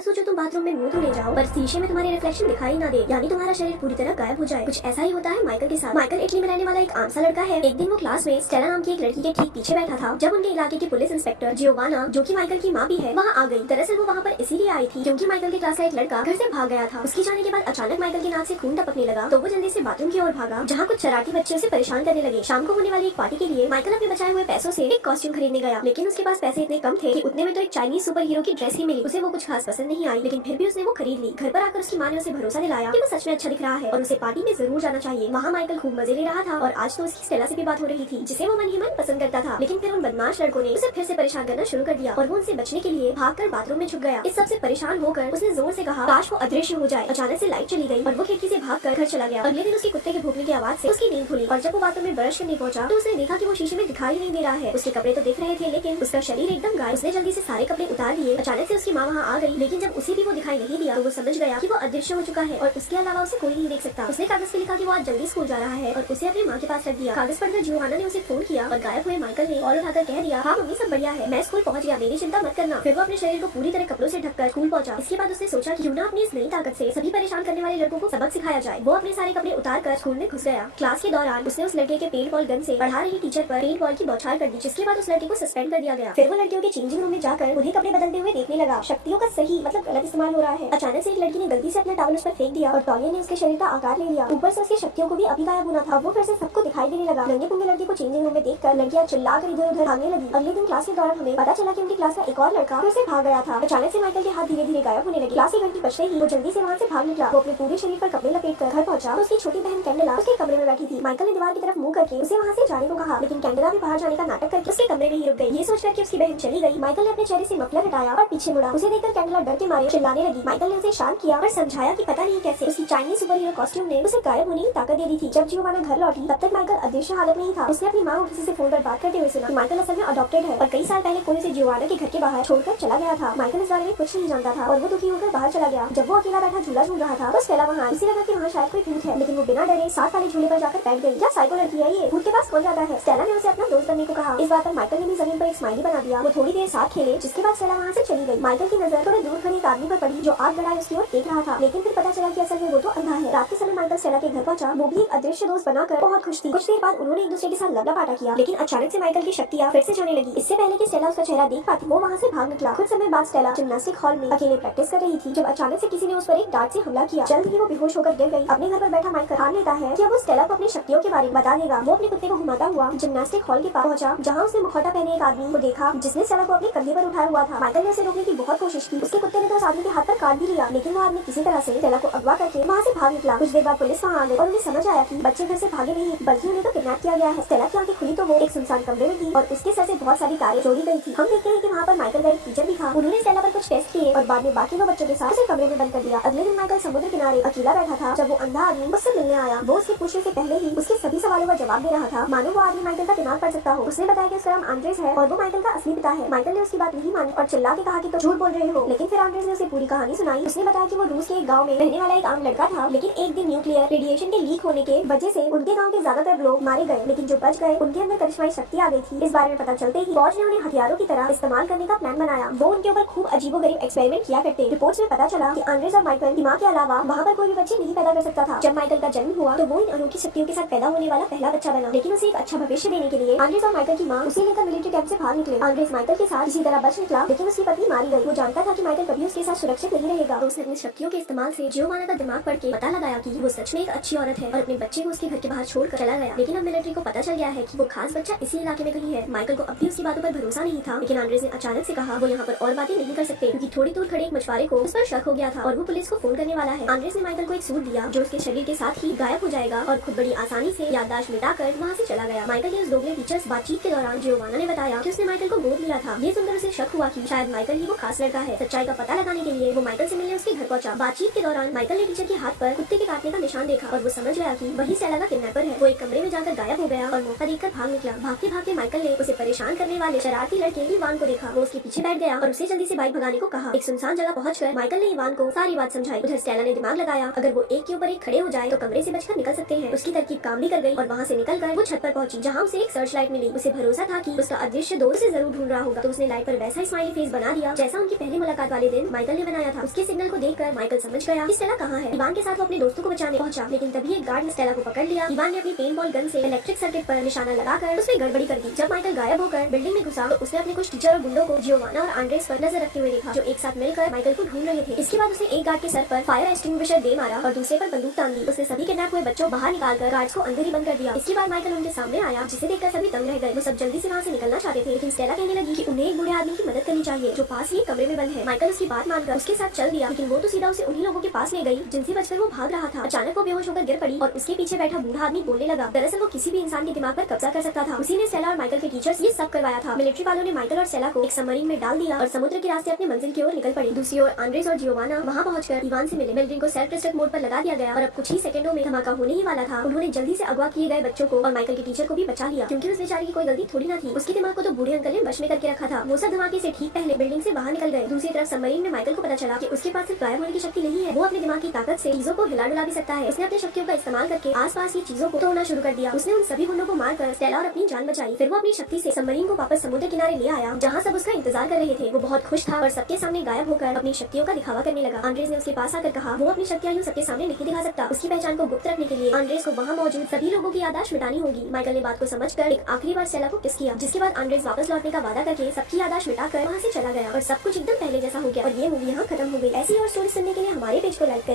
सोचो तुम बाथरूम में मुंह धोने जाओ पर शीशे में तुम्हारे रिफ्लेक्शन दिखाई ना दे, यानी तुम्हारा शरीर पूरी तरह गायब हो जाए। कुछ ऐसा ही होता है माइकल के साथ। माइकल इटली में रहने वाला एक आम सा लड़का है। एक दिन वो क्लास में स्टेला नाम की एक लड़की के ठीक पीछे बैठा था जब उनके इलाके की पुलिस इंस्पेक्टर जियोवाना, जो कि माइकल की माँ भी है, वहाँ आ गई। दरअसल वो वहाँ पर इसीलिए आई थी क्योंकि माइकल के क्लास का एक लड़का घर से भाग गया था। उसके जाने के बाद अचानक माइकल के नाक से खून टपकने लगा तो वो जल्दी से बाथरूम की ओर भागा, जहाँ कुछ शरारती बच्चे उसे परेशान करने लगे। शाम को होने वाली एक पार्टी के लिए माइकल अपने बचाए हुए पैसों से एक कॉस्ट्यूम खरीदने गया, लेकिन उसके पास पैसे इतने कम थे कि उतने में तो एक चाइनीज सुपर हीरो की ड्रेस ही मिली। उसे वो कुछ खास पसंद नहीं आई, लेकिन फिर भी उसने वो खरीद ली। घर पर आकर उसकी माँ ने उसे भरोसा दिलाया कि वो सच में अच्छा दिख रहा है और उसे पार्टी में जरूर जाना चाहिए। वहाँ माइकल खूब मजे ले रहा था और आज तो उसकी स्टेला से भी बात हो रही थी, जिसे वो मन ही मन पसंद करता था। लेकिन फिर उन बदमाश लड़कों ने उसे फिर से परेशान करना शुरू कर दिया और वो उनसे बचने के लिए भागकर बाथरूम में छुप गया। इस सबसे परेशान होकर उसने जोर से कहा काश वो अदृश्य हो जाए। अचानक से लाइट चली गई और वो खिड़की से भागकर घर चला गया। अगले दिन उसके कुत्ते के भौंकने की आवाज से उसकी नींद खुली और जब वो बाथरूम में ब्रश करने पहुंचा तो उसने देखा कि वो शीशे में दिखाई नहीं दे रहा है। उसके कपड़े तो दिख रहे थे लेकिन उसका शरीर एकदम गायब। उसने जल्दी से सारे कपड़े उतार लिए। अचानक से उसकी माँ वहाँ आ गई, लेकिन जब उसे भी वो दिखाई नहीं दिया तो वो समझ गया कि वो अदृश्य हो चुका है और उसके अलावा उसे कोई नहीं देख सकता। उसने कागज पे लिखा कि वो आज जल्दी स्कूल जा रहा है और उसे अपनी माँ के पास रख दिया। कागज पढ़कर जियोवाना ने उसे फोन किया और गायब हुए माइकल ने कॉल उठाकर कह दिया, हाँ मम्मी सब बढ़िया है, मैं स्कूल पहुंच गया, मेरी चिंता मत करना। फिर वो अपने शरीर को पूरी तरह कपड़ों से ढककर स्कूल पहुंचा। इसके बाद उसने सोचा कि क्यों ना अपनी इस नई ताकत से सभी परेशान करने वाले लड़कों को सबक सिखाया जाए। वो अपने सारे कपड़े उतार कर स्कूल में घुस गया। क्लास के दौरान उसने उस लड़के के पेंट बॉल गन से पढ़ा रही टीचर पर पेंट बॉल की बौछार कर दी, जिसके बाद उस लड़के को सस्पेंड कर दिया गया। फिर वो लड़कियों के चेंजिंग रूम में जाकर उन्हें कपड़े बदलते हुए देखने लगा। शक्तियों का सही मतलब गलत इस्तेमाल हो रहा है। अचानक से एक लड़की ने गलती से अपना टॉवल उस पर फेंक दिया और तौलिया ने उसके शरीर का आकार ले लिया। ऊपर से उसकी शक्तियों को भी अभी गायब होना था। वो फिर से सबको दिखाई देने लगा। नंगे पुंगे लड़के को चेंजिंग रूम में देखकर लड़कियां चिल्लाकर इधर उधर भागने लगी। अगले दिन क्लास के दौरान हमें पता चला कि उनकी क्लास का एक और लड़का फिर से भाग गया था। अचानक से माइकल के हाथ धीरे धीरे गायब होने लगे। क्लास की घंटी बजते ही वो जल्दी से वहाँ से भाग निकला। वो अपने पूरे शरीर पर कपड़े लपेटकर घर पहुंचा तो उसकी छोटी बहन कैंडला उसके कमरे में बैठी थी। माइकल ने दीवार की तरफ मुंह करके उसे वहाँ से जाने को कहा, लेकिन कैंडला भी बाहर जाने का नाटक करके उसके कमरे में ही रुक गई। ये सोचकर कि उसकी बहन चली गई, माइकल ने अपने चेहरे से मफलर हटाया और पीछे मुड़ा। उसे देखकर कैंडला डर के मारे चिल्लाने लगी। माइकल ने उसे शांत किया और समझाया कि पता नहीं कैसे उसकी चाइनीज सुपर हीरो कॉस्ट्यूम ने उसे गायब होने की ताकत दे दी थी। जब जियोवाना घर लौटी तब तक माइकल अदृश्य हालत में ही था। उसने अपनी माँ को किसी से फोन पर बात करते हुए सुना कि माइकल असल में अडॉप्टेड है और कई साल पहले कोई उसे जियोवाना के घर के बाहर छोड़कर चला गया था। माइकल इस बारे में कुछ नहीं जानता था और वो दुखी होकर बाहर चला गया। जब वो अकेला बैठा झूला झूल रहा था तो स्टेला वहाँ आई। उसे लगा कि वहाँ शायद कोई भूत है, लेकिन वो बिना डरे साथ वाले झूले पर जाकर बैठ गई। क्या साइको लड़की है ये, भूत के पास कौन जाता है। स्टेला ने उसे अपना दोस्त बनने को कहा। इस बात पर माइकल ने भी जमीन पर एक स्माइली बना दिया। वो थोड़ी देर साथ खेले, जिसके बाद स्टेला वहाँ से चली गई। माइकल की नजर थोड़े दूर खड़े एक आदमी पर पड़ी जो आग बढ़ाए उसकी ओर देख रहा था, लेकिन फिर पता चला कि असल में वो तो अंधा है। रात के समय माइकल स्टेला के घर पहुंचा। वो भी एक अदृश्य दोस्त बनाकर बहुत खुश थी। कुछ देर बाद उन्होंने एक दूसरे के साथ लपलापाटा किया, लेकिन अचानक से माइकल की शक्तियाँ फिर से जाने लगी। इससे पहले कि स्टेला उसका चेहरा देख पाती वो वहाँ से भाग निकला। कुछ समय बाद स्टेला जिम्नास्टिक हॉल में अकेले प्रैक्टिस कर रही थी जब अचानक से किसी ने उस पर एक डार्ट से हमला किया। जल्द ही वो बेहोश होकर गिर गई। अपने घर पर बैठा माइकल ठान लेता है कि अब वो स्टेला को अपनी शक्तियों के बारे में बता देगा। वो अपने कुत्ते को घुमाता हुआ जिम्नास्टिक हॉल के पास पहुंचा, जहाँ उसने मुखौटा पहने एक आदमी को देखा जिसने स्टेला को अपने कंधे पर उठाया हुआ था। माइकल ने उसे रोकने की बहुत कोशिश की। उसके कुत्ते ने तो उस आदमी के हाथ पर काट भी लिया, लेकिन वो आदमी किसी तरह से स्टेला को अगवा करके वहाँ से भाग निकला। कुछ देर बाद पुलिस वहाँ आ गई और उन्हें समझ आया कि बच्चे घर से भागे नहीं बल्कि उन्हें तो किडनैप किया गया है। स्टेला की आंखें खुली तो वो एक सुनसान कमरे में थी और उसके सर से बहुत सारी तारें जोड़ी गई थी। हम देखते हैं कि वहाँ पर माइकल का एक टीचर भी था। उन्होंने स्टेला पर कुछ टेस्ट किए और बाद में बाकी 2 बच्चों के साथ उसे कमरे में बंद कर दिया। अगले दिन माइकल समुद्र किनारे अकेला बैठा था जब वो अंधा आदमी उससे मिलने आया। वो उसके पूछने से पहले ही उसके सभी सवालों का जवाब दे रहा था, मानो वो आदमी माइकल का दिमाग पढ़ सकता हो। उसने बताया कि उसका नाम आंद्रेस है और वो माइकल का असली पिता है। माइकल ने उसकी बात नहीं मानी और चिल्ला के कहा कि तुम झूठ बोल रहे हो, लेकिन फिर आंद्रेस ने उसे पूरी कहानी सुनाई। उसने बताया कि वो रूस के एक गाँव में रहने वाला एक आम लड़का था, लेकिन एक दिन न्यूक्लियर रेडिएशन के लीक होने के वजह से उनके गाँव के ज्यादातर लोग मारे गए, लेकिन जो बच गए उनके अंदर करिश्माई शक्ति आ गई थी। इस बारे में पता चलते ही फौज ने उन्हें हथियारों की तरह इस्तेमाल करने का प्लान बनाया। वो उनके ऊपर खूब अजीबोगरीब एक्सपेरिमेंट किया करते। रिपोर्ट्स में पता चला कि आंद्रेस और माइकल की माँ के अलावा वहाँ पर कोई भी बच्चे नहीं पैदा कर सकता था। जब माइकल का जन्म हुआ तो वो इन अनोखी शक्तियों के साथ पैदा होने वाला पहला बच्चा बना, लेकिन उसे एक अच्छा भविष्य देने के लिए आंद्रेस और माइकल की माँ उसे लेकर मिलिट्री कैंप से बाहर निकले। आंद्रेस माइकल के साथ किसी तरह बच निकला, लेकिन उसकी पत्नी मारी गई। वो जानता था कि माइकल कभी उसके साथ सुरक्षित नहीं रहेगा, तो उसने अपनी शक्तियों के इस्तेमाल से जियोवाना का दिमाग पढ़ के पता लगाया कि वो सच में एक अच्छी औरत है और अपने बच्चे को उसके घर के बाहर छोड़कर चला गया। लेकिन अब मिलिट्री को पता चल गया है कि वो खास बच्चा इसी इलाके में कहीं है। माइकल को अब भी उसकी बातों पर भरोसा नहीं था, लेकिन आंद्रेस ने अचानक से कहा वो यहाँ पर और बातें नहीं कर सकते क्योंकि थोड़ी दूर खड़े एक मछुआरे को उस पर शक हो गया था और वो पुलिस को फोन करने वाला है। आंद्रेस ने माइकल को एक सूट दिया जो उसके शरीर के साथ ही गायब हो जाएगा और खुद बड़ी आसानी से याददाश्त मिटाकर वहाँ से चला गया। माइकल के उस दोगले टीचर से बातचीत के दौरान जियोवाना ने बताया कि उसने माइकल को गोद लिया था। ये सुनकर उसे शक हुआ कि शायद माइकल ही वो खास लड़का है। सच्चाई का पता लगाने के लिए वो माइकल से मिलने उसके घर पहुंचा। बातचीत के दौरान माइकल ने टीचर के हाथ पर कुत्ते के काटने का निशान देखा और वो समझ गया कि वही स्टेला का किडनैपर है। वो एक कमरे में जाकर गायब हो गया और मौका देखकर भाग निकला। भागते भागते माइकल ने उसे परेशान करने वाले शरारती लड़के इवान को देखा। वो उसके पीछे बैठ गया और उसे जल्दी से बाइक भगाने को कहा। एक सुनसान जगह पहुंचकर माइकल ने इवान को सारी बात समझाई। उधर स्टेला ने दिमाग लगाया अगर वो एक के ऊपर एक खड़े हो जाए तो कमरे से बचकर निकल सकते हैं। उसकी तरकीब काम भी कर गई और वहाँ से निकलकर वो छत पर पहुंची जहाँ उसे एक सर्च लाइट मिली। उसे भरोसा था कि उसका अदृश्य दोस्त से जरूर ढूंढ रहा होगा, तो उसने लाइट पर वैसा ही स्माइली फेस बना दिया जैसा उनकी पहली मुलाकात वाले दिन माइकल ने बनाया था। उसके सिग्नल को देखकर माइकल समझ गया कि स्टेला कहाँ है। इवान के साथ वो अपने दोस्तों को बचाने पहुंचा, लेकिन तभी एक गार्ड ने स्टेला को पकड़ लिया। इवान ने अपनी पेंटबॉल गन से इलेक्ट्रिक सर्किट पर निशाना लगाकर उसमें गड़बड़ी कर दी। जब माइकल गायब होकर बिल्डिंग में घुसा तो उसने अपने कुछ टीचर और गुंडों को जियोवाना और आंड्रेस पर नजर रखते हुए देखा, जो एक साथ मिलकर माइकल को ढूंढ रहे थे। इसके बाद उसने एक गार्ड के सर पर फायर एक्सटिंग्विशर दे मारा और दूसरे पर बंदूक तान दी। उसने सभी किडनैप हुए बच्चों बाहर निकालकर गार्ड्स को अंदर ही बंद कर दिया। इसके बाद माइकल उनके सामने आया, जिसे देखकर सभी दंग रह गए। वो सब जल्दी से वहाँ से निकलना चाहते थे, लेकिन स्टेला कहने लगी कि उन्हें एक बूढ़े आदमी की मदद करनी चाहिए जो पास ही कमरे में बंद है। माइकल उसकी बात मानकर उसके साथ चल दिया, लेकिन वो तो सीधा उसे उन्हीं लोगों के पास ले गई जिनसे बचकर वो भाग रहा था। अचानक वो बेहोश होकर गिर पड़ी और उसके पीछे बैठा बूढ़ा आदमी बोलने लगा। दरअसल वो किसी भी इंसान के दिमाग पर कब्जा कर सकता था। उसी ने स्टेला और माइकल के टीचर्स ये सब करवाया था। मिलिट्री वालों ने माइकल और स्टेला को एक सबमरीन में डाल दिया और समुद्र के रास्ते अपने मंजिल की ओर निकल पड़े। दूसरी ओर आंड्रेस और जियोवाना वहाँ पहुंचकर इवान से मिले। बिल्डिंग को सेल्फ डिस्ट्रक्ट मोड पर लगा दिया गया और अब कुछ ही सेकंडों में धमाका होने ही वाला था। उन्होंने जल्दी से अगवा किए गए बच्चों को और माइकल के टीचर को भी बचा लिया, क्योंकि उस बेचारे की कोई गलती थोड़ी ना थी। उसके दिमाग को तो बूढ़े अंकल ने वश में करके रखा था। वो सब धमाके से ठीक पहले बिल्डिंग से बाहर निकल गए। दूसरी तरफ सबमरीन में माइकल को पता चला कि उसके पास सिर्फ गायब होने की शक्ति नहीं है, वो अपने दिमाग की ताकत से चीजों को हिला डुला भी सकता है। उसने अपनी शक्तियों का इस्तेमाल करके आसपास की चीजों को तोड़ना शुरू कर दिया। उसने उन सभी गुंडों को मारकर स्टेला और अपनी जान बचाई। फिर वो अपनी शक्ति से सबमरीन को वापस समुद्र किनारे ले आया, जहाँ सब उसका इंतजार कर रहे थे। वो बहुत खुश था और सबके सामने गायब होकर अपनी शक्तियों का दिखावा करने लगा। आंड्रेस ने उसके पास आकर कहा वो अपनी शक्तियां यूं सबके सामने नहीं दिखा सकता। उसकी पहचान को गुप्त रखने के लिए आंड्रेस को वहाँ मौजूद सभी लोगों की याददाश्त मिटानी होगी। माइकल ने बात को समझकर एक आखिरी बार स्टेला को किस किया, जिसके बाद आंड्रेस वापस लौटने का वादा करके सबकी याददाश्त मिटाकर वहाँ से चला गया और सब कुछ एकदम पहले जैसा हो गया। और ये मूवी यहाँ खत्म हो गई। ऐसी और स्टोरी सुनने के लिए हमारे पेज को लाइक करें।